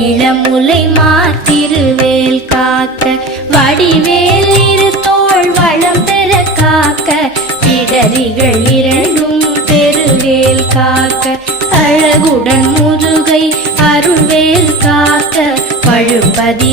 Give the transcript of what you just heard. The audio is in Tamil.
இளமுலை மாத்திருவேல் காக்க வடிவேல் இரு தோள் வளம் பெற காக்க இடரிகள் இரண்டும் பெருவேல் காக்க அழகுடன் முருகை அருள்வேல் காக்க பழுபதி